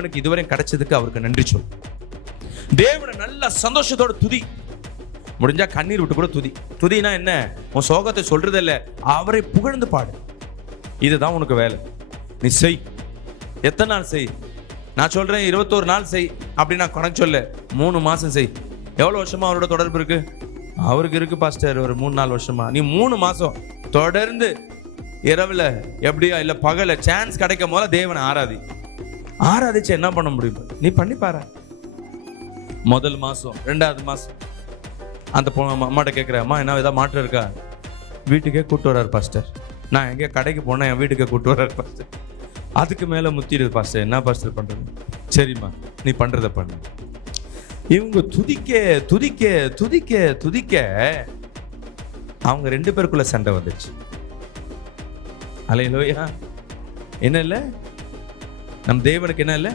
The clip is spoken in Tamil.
தேவனுக்கு இதுவரை கிடைச்சதுக்கு அவருக்கு நன்றி சொல். தேவனை நல்ல சந்தோஷத்தோட துதி. முடிஞ்சா கண்ணீர் விட்டு கூட துதி. துதினா என்ன? உன் சோகத்தை சொல்றது இல்ல, அவரை புகழ்ந்து பாடு. இதுதான் உனக்கு வேலை. நீ செய். எத்தனை நாள் செய்? நான் சொல்றேன் 21 நாள் செய் அப்படி நான் கணக்கு சொல்ல. 3 மாசம் செய். எவ்வளவு வருஷமா அவரோட தொடர்பு இருக்கு? அவருக்கு இருக்கு பாஸ்டர் ஒரு 3-4 வருஷமா. நீ 3 மாசம் தொடர்ந்து இரவுல எப்படியா இல்ல பகல சான்ஸ் கிடைக்கும் போல தேவனை ஆராதிச்சு என்ன பண்ண முடியும்? நீ பண்ணி பாரு. முதல் மாசம் 2வது மாசம் அந்த அம்மாட்ட கேட்குற, அம்மா என்ன ஏதாவது மாற்றம் இருக்கா? வீட்டுக்கே கூப்பிட்டு வர்றாரு பாஸ்டர். நான் எங்கேயா கடைக்கு போனேன், என் வீட்டுக்கே கூப்பிட்டு வர்றாரு பாஸ்டர். அதுக்கு மேலே முத்திடுது பாஸ்டர். என்ன பாஸ்டர் பண்றது? சரிம்மா நீ பண்றத பண்ணு. இவங்க துதிக்க துதிக்க துதிக்க துதிக்க அவங்க 2 பேருக்குள்ள சண்டை வந்துச்சு. அல்லேலூயா. என்ன இல்லை? நம் தேவனுக்கு என்ன இல்லை?